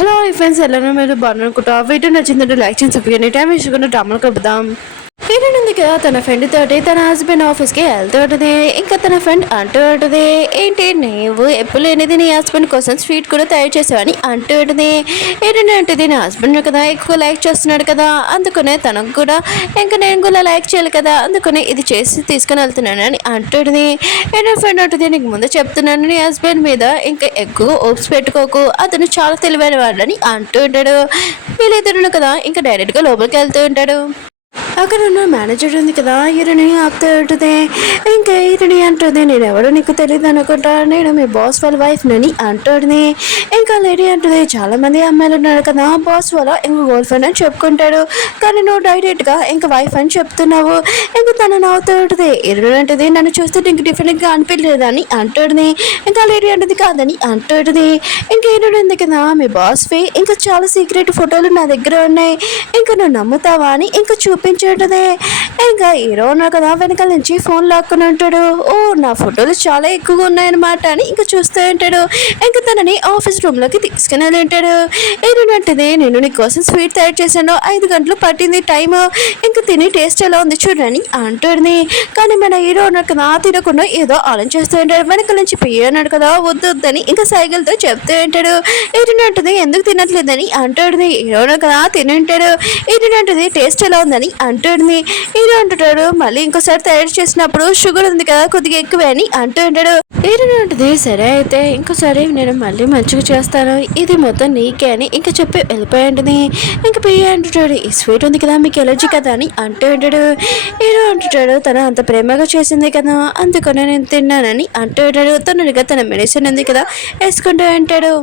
Hello friends ఎలా మీరు బాగున్నారనుకుంటా video నచ్చిందంటే లైక్ చేసి సబ్స్క్రైబ్ టైం వేసుకుని డ్రామాలు కలుపుదాం. ఉంది కదా తన ఫ్రెండ్ తోటి తన హస్బెండ్ ఆఫీస్కి వెళ్తుంటది. ఇంకా తన ఫ్రెండ్ అంటూ ఉంటుంది, ఏంటి నువ్వు ఎప్పుడు లేనిది నీ హస్బెండ్ కోసం స్వీట్ కూడా తయారు చేసావని అంటూ ఉంటుంది. ఏంటంటే నా హస్బెండ్ కదా ఎక్కువ లైక్ చేస్తున్నాడు కదా, అందుకనే తనకు కూడా ఇంకా నేను కూడా లైక్ చేయాలి కదా, అందుకనే ఇది చేసి తీసుకుని వెళ్తున్నాను అని అంటుంది. ఏంటో ఫ్రెండ్ అంటుంది, నీకు ముందు చెప్తున్నాను నీ హస్బెండ్ మీద ఇంకా ఎక్కువ ఓప్స్ పెట్టుకోకు, అతను చాలా తెలివైన వాడని అంటూ ఉంటాడు. వీళ్ళిద్దరు కదా ఇంకా డైరెక్ట్గా లోపలికి వెళ్తూ ఉంటాడు. అక్కడ ఉన్న మేనేజర్ ఉంది కదా, ఈరుని ఆపుతూ ఉంటుంది. ఇంకా ఈరుని అంటుంది, నేను ఎవడో నీకు తెలియదు అనుకుంటా, నేను మీ బాస్ వాళ్ళ వైఫ్ నని అంటుంది. ఇంకా లేడీ అంటుంది, చాలా మంది అమ్మాయిలు ఉన్నారు కదా బాస్ వాళ్ళ ఇంకా గర్ల్ ఫ్రెండ్ అని చెప్పుకుంటాడు, కానీ నువ్వు డైరెక్ట్గా ఇంకా వైఫ్ అని చెప్తున్నావు. ఇంకా తను నవ్వుతూ ఉంటుంది. ఈరుని అంటుంది, నన్ను చూస్తే ఇంక డిఫరెంట్గా అనిపించలేదని అంటుంది. ఇంకా లేడీ అంటుంది, కాదని అంటుంది. ఇంకా ఈరుని ఉంది కదా మీ బాస్వి ఇంకా చాలా సీక్రెట్ ఫోటోలు నా దగ్గర ఉన్నాయి, ఇంకా నువ్వు నమ్ముతావా అని ఇంకా చూపించుంటది. ఇంకా హీరో ఉన్నారు కదా వెనకాల నుంచి ఫోన్ లాక్కుని ఉంటాడు. ఓ నా ఫోటోలు చాలా ఎక్కువగా ఉన్నాయన్నమాట అని ఇంకా చూస్తూ ఉంటాడు. ఇంకా తనని ఆఫీస్ రూమ్ లోకి తీసుకుని వెళ్ళి ఉంటాడు. ఏంటంటే నేను నీ కోసం స్వీట్ తయారు చేశాను, 5 గంటలు పట్టింది టైమ్, ఇంకా తిని టేస్ట్ ఎలా ఉంది చూడని అంటుంది. కానీ మన హీరో ఉన్నారు కదా తినకుండా ఏదో ఆలోచిస్తూ ఉంటాడు. వెనకాల నుంచి పియ్య అన్నాడు కదా వద్దని ఇంకా సైకిల్తో చెప్తూ ఉంటాడు. ఏంటంటే ఎందుకు తినట్లేదని అంటుంది. హీరో ఉన్నారు కదా తిని ఉంటాడు. ఏంటంటే టేస్ట్ ఎలా ఉందని అంటుంది. హీరో అంటుంటాడు, మళ్ళీ ఇంకోసారి తయారు చేసినప్పుడు షుగర్ ఉంది కదా కొద్దిగా ఎక్కువే అని అంటూ ఉంటాడు. హీరో ఉంటుంది, సరే అయితే ఇంకోసారి నేను మళ్ళీ మంచిగా చేస్తాను, ఇది మొత్తం నీకే అని ఇంకా చెప్పి వెళ్ళిపోయింటుంది. ఇంకా పియ్య అంటుంటాడు, ఈ స్వీట్ ఉంది కదా మీకు ఎలర్జీ కదా అని అంటూ ఉంటాడు. హీరో అంటుంటాడు, తను అంత ప్రేమగా చేసింది కదా అందుకనే నేను తిన్నానని అంటూ ఉంటాడు. తొందరగా తన మెడిసిన్ ఉంది కదా వేసుకుంటూ ఉంటాడు.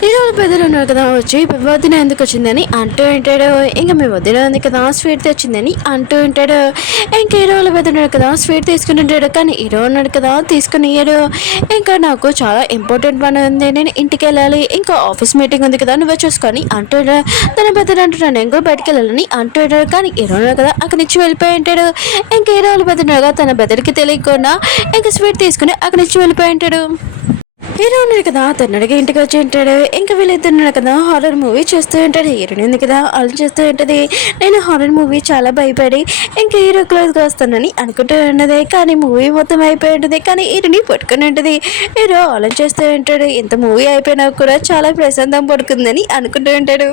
హీరోల పెద్దలు ఉన్నారు కదా వచ్చి వదిన ఎందుకు వచ్చిందని అంటూ ఉంటాడు. ఇంకా మీ వదిన ఉంది కదా స్వీట్ తెచ్చిందని అంటూ ఉంటాడు. ఇంకా హీరోల పెద్దన్నాడు కదా స్వీట్ తీసుకుంటుంటాడు, కానీ హీరో ఉన్నాడు కదా తీసుకుని ఇయ్యాడు. ఇంకా నాకు చాలా ఇంపార్టెంట్ పని ఉంది, నేను ఇంటికి వెళ్ళాలి, ఇంకా ఆఫీస్ మీటింగ్ ఉంది కదా నువ్వే చూసుకొని అంటాడు. తన పెద్దలు అంటున్నాడు, నేను కూడా బయటికి వెళ్ళాలని అంటాడు. కానీ హీరో ఉన్నాడు కదా అక్కడి నుంచి వెళ్ళిపోయి ఉంటాడు. ఇంకా హీరోల పెద్దన్నాడుగా తన బెదరికి తెలియకుండా ఇంకా స్వీట్ తీసుకుని అక్కడి నుంచి వెళ్ళిపోయి ఉంటాడు. హీరో ఉన్నాడు కదా తన్నడిగా ఇంటికి వచ్చి ఉంటాడు. ఇంకా వీళ్ళిద్దరున్నాడు కదా హారర్ మూవీ చూస్తూ ఉంటాడు. హీరోని ఉంది కదా అలా చేస్తూ ఉంటుంది. నేను హారర్ మూవీ చాలా భయపడి ఇంకా హీరో క్లోజ్గా వస్తానని అనుకుంటూ ఉన్నది, కానీ మూవీ మొత్తం అయిపోయి ఉంటుంది. కానీ హీరోని పట్టుకుని ఉంటుంది. హీరో అలా చేస్తూ ఉంటాడు. ఇంత మూవీ అయిపోయినా కూడా చాలా ప్రశాంతం పడుకుందని అనుకుంటూ ఉంటాడు.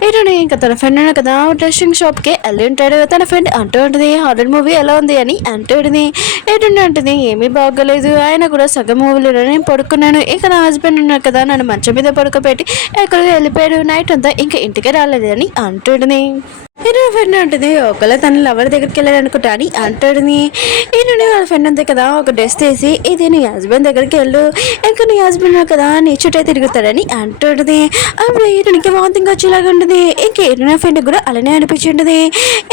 హీరోని ఇంకా తన ఫ్రెండ్ ఉన్నాడు కదా డ్రెస్సింగ్ షాప్కి వెళ్ళి ఉంటాడు. తన ఫ్రెండ్ అంటూ ఉంటుంది, హారర్ మూవీ ఎలా ఉంది అని అంటూ ఉంటుంది. ఏంటంటే అంటుంది, ఏమీ బాగోలేదు, ఆయన కూడా సగం మూవీలో నేను పడుకున్నాను, ఇక నా హస్బెండ్ ఉన్నాడు కదా నన్ను మంచం మీద పడుకోబెట్టి ఎక్కడికి వెళ్ళిపోయాడు, నైట్ అంతా ఇంకా ఇంటికి రాలేదు అని అంటుంది. హీరో ఫ్రెండ్ ఉంటుంది, ఒకవేళ తన లవర్ దగ్గరికి వెళ్ళాడు అనుకుంటా అని అంటాడుని. హీరోని వాళ్ళ ఫ్రెండ్ అంతే కదా ఒక డ్రెస్ తీసి, ఇది నీ హస్బెండ్ దగ్గరికి వెళ్ళు, ఇంకా నీ హస్బెండ్ కదా నీ చుట్టే తిరుగుతాడని అంటుంది. అప్పుడు హీరోనికి వాంతింగ్ వచ్చేలాగా ఉంటుంది. ఇంకా హీరోని ఫ్రెండ్ కూడా అలానే అనిపించింటుంది.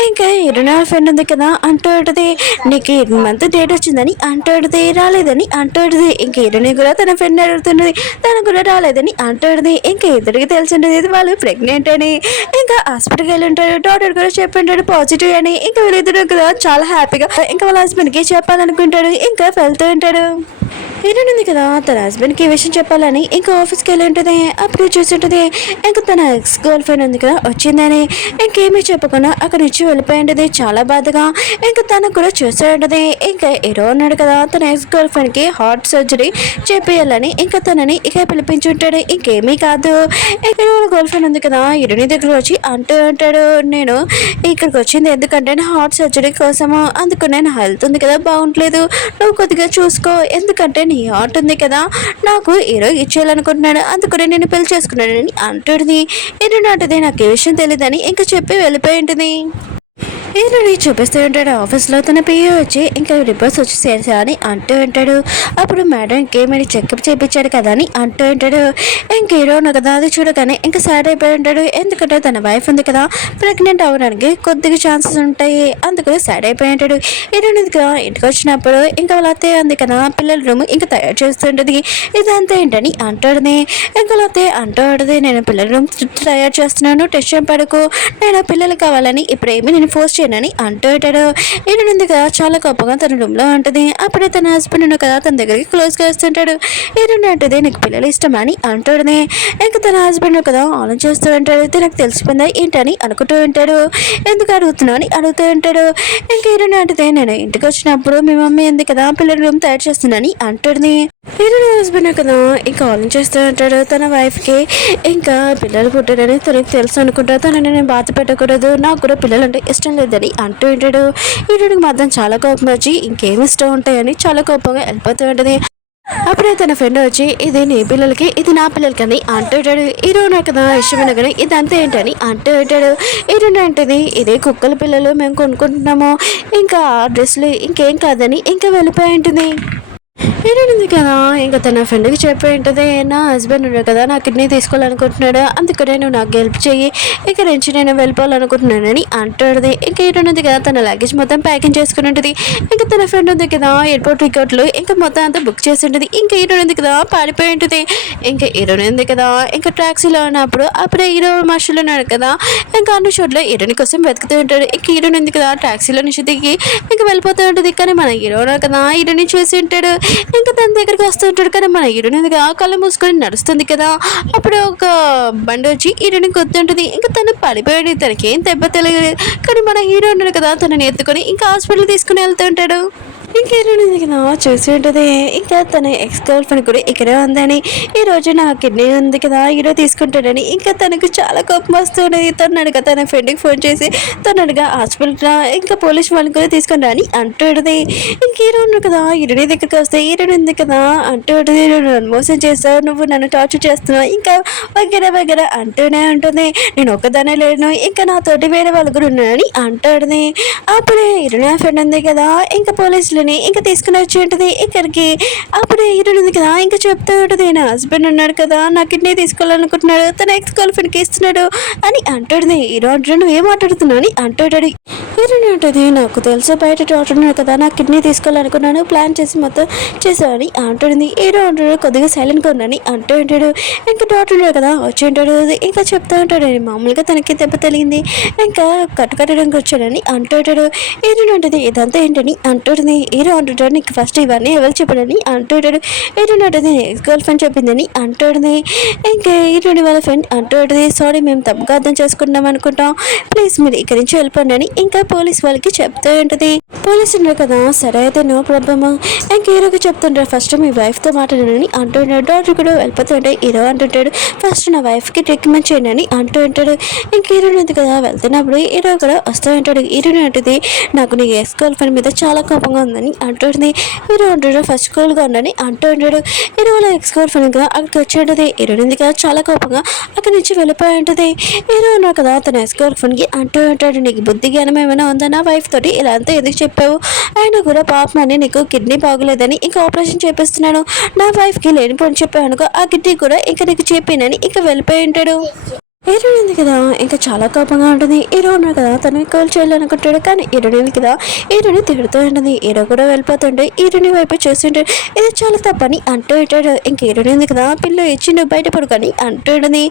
ఇంకా హీరోని వాళ్ళ ఫ్రెండ్ ఉంది కదా అంటూ ఉంటుంది, నీకు మంత్ డేట్ వచ్చిందని అంటుంది, రాలేదని అంటుంది. ఇంకా హీరోని కూడా తన ఫ్రెండ్ అడుగుతుంది, తను కూడా రాలేదని అంటుంది. ఇంకా ఇద్దరికి తెలిసింటుంది వాళ్ళు ప్రెగ్నెంట్ అని. ఇంకా హాస్పిటల్కి వెళ్ళి ఉంటారు. డాక్టర్ కూడా చెప్పింటాడు పాజిటివ్ అని. ఇంకా వీళ్ళిద్దరు కదా చాలా హ్యాపీగా ఇంకా వాళ్ళ హస్బెండ్కి చెప్పాలనుకుంటాడు. ఇంకా వెళ్తూ ఉంటాడు. హీరోయిన్ ఉంది కదా తన హస్బెండ్కి ఈ విషయం చెప్పాలని ఇంకా ఆఫీస్కి వెళ్ళి ఉంటుంది. అప్పుడు చూస్తుంటుంది ఇంకా తన ఎక్స్ గర్ల్ ఫ్రెండ్ ఉంది కదా వచ్చిందని. ఇంకేమీ చెప్పకుండా అక్కడి నుంచి వెళ్ళిపోయి ఉంటుంది చాలా బాధగా. ఇంకా తనకు కూడా చూస్తూ ఉంటుంది. ఇంకా హీరో ఉన్నాడు కదా తన ఎక్స్ గర్ల్ ఫ్రెండ్కి హార్ట్ సర్జరీ చేపియాలని ఇంకా తనని ఇక పిలిపించుంటాడు. ఇంకేమీ కాదు, హీరో గర్ల్ ఫ్రెండ్ ఉంది కదా హీరోయిన్ దగ్గర వచ్చి అంటూ ఉంటాడు, నేను ఇక్కడికి వచ్చింది ఎందుకంటే నా హార్ట్ సర్జరీ కోసము, అందుకు నేను హెల్త్ ఉంది కదా బాగుంటలేదు, నువ్వు కొద్దిగా చూసుకో, ఎందుకంటే నీ హార్ట్ ఉంది కదా నాకు హీరో ఇచ్చేయాలనుకుంటున్నాడు, అందుకనే నేను పెళ్లి చేసుకున్నానని అంటుంది. హీరో అంటుంది, నాకు ఏ విషయం తెలియదని ఇంకా చెప్పి వెళ్ళిపోయి ఉంటుంది. హీరోని చూపిస్తూ ఉంటాడు. ఆఫీస్లో తన పిఏ వచ్చి ఇంకా రిపోర్ట్స్ వచ్చి చేసా అని అంటూ ఉంటాడు. అప్పుడు మేడం ఇంకేమైనా చెకప్ చేయించాడు కదా అని అంటూ ఉంటాడు. ఇంక హీరోను కదా అది చూడగానే ఇంకా సాడ్ అయిపోయి ఉంటాడు. ఎందుకంటే తన వైఫ్ ఉంది కదా ప్రెగ్నెంట్ అవ్వడానికి కొద్దిగా ఛాన్సెస్ ఉంటాయి, అందుకు సాడ్ అయిపోయి ఉంటాడు. హీరోని కదా ఇంటికి వచ్చినప్పుడు ఇంకా వాళ్ళ అత్తయ్య ఉంది కదా పిల్లల రూమ్ ఇంకా తయారు చేస్తుంటుంది. ఇదంతా ఏంటని అంటాడుని. ఇంకా వాళ్ళ అత్తయ్య అంటూ ఉంటుంది, నేను పిల్లల రూమ్ తయారు చేస్తున్నాను, టెన్షన్ పడకు, నేను పిల్లలు కావాలని ఇప్పుడేమి నేను ఫోర్స్ చేయను అయిపోయానని అంటూ ఉంటాడు. ఈయనుంది కదా చాలా కోపంగా తన రూమ్లో ఉంటుంది. అప్పుడే తన హస్బెండ్ కదా తన దగ్గరికి క్లోజ్గా వస్తుంటాడు. ఈయన అంటది నీకు పిల్లలు ఇష్టమా అని అంటాడునే. ఇంకా తన హస్బెండ్ కదా ఆలోచిస్తూ ఉంటాడు. తనకు తెలిసిపోయిందా ఏంటని అనుకుంటూ ఉంటాడు. ఎందుకు అడుగుతున్నా అని అడుగుతూ ఉంటాడు. ఇంకా ఈయన అంటది నేను ఇంటికి వచ్చినప్పుడు మీ మమ్మీ ఉంది కదా పిల్లల రూమ్ తయారు చేస్తుందని అంటాడుని. ఈయన హస్బెండ్ కదా ఇంకా ఆలోచిస్తూ ఉంటాడు. తన వైఫ్కి ఇంకా పిల్లలు పుట్టారని తనకు తెలుసు అనుకుంటా. తనని నేను బాధ పెట్టకూడదు, నాకు కూడా పిల్లలు అంటే ఇష్టం లేదని అంటూ ఉంటాడు. ఈయనకి మాత్రం చాలా కోపం వచ్చి ఇంకేమి ఇష్టం ఉంటాయని చాలా కోపంగా వెళ్ళిపోతూ ఉంటుంది. అప్పుడే తన ఫ్రెండ్ వచ్చి ఇది నీ పిల్లలకి ఇది నా పిల్లలకి అని అంటూ ఉంటాడు. ఈరోజు నాకు కదా ఇష్టమైన కానీ ఇదంతా ఏంటని అంటూ ఉంటాడు. ఈరోజు అంటది ఇదే కుక్కల పిల్లలు మేము కొనుక్కుంటున్నాము, ఇంకా డ్రెస్సులు ఇంకేం కాదని ఇంకా వెళ్ళిపోయి ఉంటుంది. ఏనుంది కదా ఇంకా తన ఫ్రెండ్కి చెప్పి ఉంటుంది నా హస్బెండ్ ఉన్నాడు కదా నా కిడ్నీ తీసుకోవాలనుకుంటున్నాడు, అందుకనే నువ్వు నాకు హెల్ప్ చెయ్యి, ఇక్కడ నుంచి నేను వెళ్ళిపోవాలనుకుంటున్నానని అంటాడుది. ఇంకా ఈరోజు కదా తన లగేజ్ మొత్తం ప్యాకింగ్ చేసుకుని ఉంటుంది. ఇంకా తన ఫ్రెండ్ ఉంది కదా ఎయిర్పోర్ట్ టికెట్లు ఇంకా మొత్తం అంతా బుక్ చేసి ఉంటుంది. ఇంకా ఈరోజు కదా పారిపోయి ఉంటుంది. ఇంకా ఈరోజు కదా ఇంకా టాక్సీలో ఉన్నప్పుడు అప్పుడే హీరో మనుషులు ఉన్నాడు కదా ఇంకా అన్ని చోట్ల హీరోని కోసం వెతుకుతూ ఉంటాడు. ఇంకా హీరోయిన్ కదా టాక్సీలో నుంచి దిగి ఇంకా వెళ్ళిపోతూ ఉంటుంది. కానీ మన హీరో కదా హీరోని చూసి ఉంటాడు. ఇంకా తన దగ్గరికి వస్తుంటాడు. కానీ మన హీరోయిన్గా కళ్ళు మూసుకొని నడుస్తుంది కదా. అప్పుడు ఒక బండి వచ్చి హీరోయిన్ కొద్దుంటుంది. ఇంకా తను పడిపోయాడు, తనకేం దెబ్బ తెలియదు. కానీ మన హీరో ఉన్నాడు కదా తనని ఎత్తుకొని ఇంకా హాస్పిటల్ తీసుకుని వెళ్తుంటాడు. ఇంకా హీరోయిన్ కదా చూసి ఉంటుంది. ఇంకా తన ఎక్స్ గర్ల్ ఫ్రెండ్ కూడా ఇక్కడే ఉందని, ఈ రోజు నా కిడ్నీ ఉంది కదా హీరో తీసుకుంటాడని ఇంకా తనకు చాలా కోపం వస్తుండేది. తను అడగా తన ఫ్రెండ్కి ఫోన్ చేసి తను అడగా హాస్పిటల్ ఇంకా పోలీస్ వాళ్ళని కూడా తీసుకుని రాని అంటుంది. ఇంక హీరో ఉన్నాడు కదా హీరోని దగ్గరికి వస్తే హీరోయిన్ ఉంది కదా అంటుంది నన్ను మోసం చేస్తావు, నువ్వు నన్ను టార్చర్ చేస్తున్నావు ఇంకా వగేరా వగేరా అంటూనే ఉంటుంది. నేను ఒక్కదానే లేను ఇంకా నాతోటి వేరే వాళ్ళు కూడా ఉన్నారని అంటాడుని. అప్పుడే హీరోయిన్ ఫ్రెండ్ ఉంది కదా ఇంకా పోలీసులు ఇంకా తీసుకుని వచ్చి ఉంటుంది ఇక్కడికి. అప్పుడు హీరోయిన్ ఉంది కదా ఇంకా చెప్తూ ఉంటుంది నా హస్బెండ్ ఉన్నాడు కదా నా కిడ్నీ తీసుకోవాలనుకుంటున్నాడు, తన ఎక్స్ గర్ల్ ఫ్రెండ్కి ఇస్తున్నాడు అని అంటాడు. హీరో అంటాడు నువ్వు ఏం మాట్లాడుతున్నావు అని అంటాడు. హీరోయిన్ అంటుంది నాకు తెలుసు బయట డాక్టర్ ఉన్నాడు కదా నా కిడ్నీ తీసుకోవాలనుకున్నాను, ప్లాన్ చేసి మొత్తం చేసావని అంటుంది. హీరో అంటాడు కొద్దిగా సైలెంట్గా ఉన్నాని అంటూ ఉంటాడు. ఇంకా డాక్టర్ ఉన్నాడు కదా వచ్చి ఉంటాడు. ఇంకా చెప్తూ ఉంటాడు మామూలుగా తనకి దెబ్బ తెలిగింది ఇంకా కట్టడానికి వచ్చాడని అంటుంటాడు. హీరోయిన్ అంటుంది ఇదంతా ఏంటని అంటుంది. హీరో అంటుంటాడు నీకు ఫస్ట్ ఇవన్నీ ఎవరు చెప్పాడని అంటుంటాడు. హీరోయిన్ అంటుంది ఎక్స్ గర్ల్ ఫ్రెండ్ చెప్పిందని అంటుంది. ఇంకా హీరోయిన్ వాళ్ళ ఫ్రెండ్ అంటుంది సారీ మేము తప్పుగా అర్థం చేసుకుంటాం అనుకుంటాం, ప్లీజ్ మీరు ఇక్కడి నుంచి వెళ్ళిపోండి అని ఇంకా పోలీస్ వాళ్ళకి చెప్తూ ఉంటుంది. పోలీసు ఉన్నారు కదా సరే అయితే నో ప్రాబ్లమ్. ఇంకా హీరోకి చెప్తుంటాడు ఫస్ట్ మీ వైఫ్తో మాట్లాడని అంటుంటాడు. డాక్టర్ కూడా వెళ్ళిపోతుంటే హీరో అంటుంటాడు ఫస్ట్ నా వైఫ్కి ట్రీట్మెంట్ చేయండి అని అంటూ ఉంటాడు. ఇంక హీరోయిన్ ఉంది కదా వెళ్తున్నప్పుడు హీరో కూడా వస్తూ ఉంటాడు. హీరోయిన్ అంటుంది నాకు నీ ఎక్స్ గర్ల్ ఫ్రెండ్ మీద చాలా కోపంగా ఉందని అంటుంది. హీరో అంటాడు ఫస్ట్ కూల్గా ఉండని అంటూ ఉంటాడు. హీరో వాళ్ళ ఎక్స్ గర్ల్ ఫ్రెండ్ కదా అక్కడికి వచ్చి ఉంటుంది. హీరోయిన్ ఉంది కదా చాలా కోపంగా అక్కడి నుంచి వెళ్ళిపోయి ఉంటుంది. హీరో ఉన్నాడు కదా తన ఎక్స్ గర్ల్ ఫ్రెండ్కి అంటూ ఉంటాడు నీకు బుద్ధి జ్ఞానం ఏమైనా ఉందా, నా వైఫ్ తోటి ఇలా అంతా ఎందుకు చెప్పావు, ఆయన కూడా పాపం అని నీకు కిడ్నీ బాగోలేదని ఇంకా ఆపరేషన్ చేపిస్తున్నాను, నా వైఫ్కి లేనిపోని చెప్పావు అనుకో ఆ కిడ్నీ కూడా ఇంకా నీకు చెప్పానని ఇంకా వెళ్ళిపోయి ఉంటాడు. హీరోయిన్ ఉంది కదా ఇంకా చాలా కోపంగా ఉంటుంది. హీరో ఉన్నాడు కదా తను కాల్ చేయాలనుకుంటాడు. కానీ హీరోయిన్ కదా హీరోని తిడుతూ ఉంటుంది. హీరో కూడా వెళ్ళిపోతుంటే హీరోని వైపు చూస్తుంటాడు. ఇది చాలా తప్పని అంటూ ఉంటాడు. ఇంక హీరోయిన్ ఉంది కదా పిల్ల ఇచ్చి నువ్వు బయట పడుకొని అంటుంది.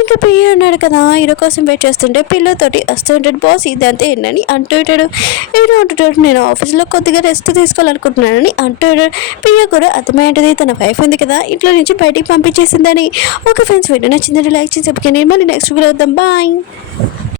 ఇంకా పిల్ల ఉన్నాడు కదా హీరో కోసం వెయిట్ చేస్తుంటే పిల్లతోటి వస్తూ ఉంటాడు. బాస్ ఇదంతా ఏంటని అంటూ ఉంటాడు. హీరో అంటుంటాడు నేను ఆఫీస్లో కొద్దిగా రెస్ట్ తీసుకోవాలనుకుంటున్నానని అంటాడు. పిల్ల కూడా అర్థమైంటుంది తన వైఫ్ ఉంది కదా ఇంట్లో నుంచి బయటికి పంపించేసిందని. ఓకే ఫ్రెండ్స్ వీడియో నచ్చిందని లైక్ చేసి మళ్ళీ నెక్స్ట్ వీడియో వద్దాం. బాయ్.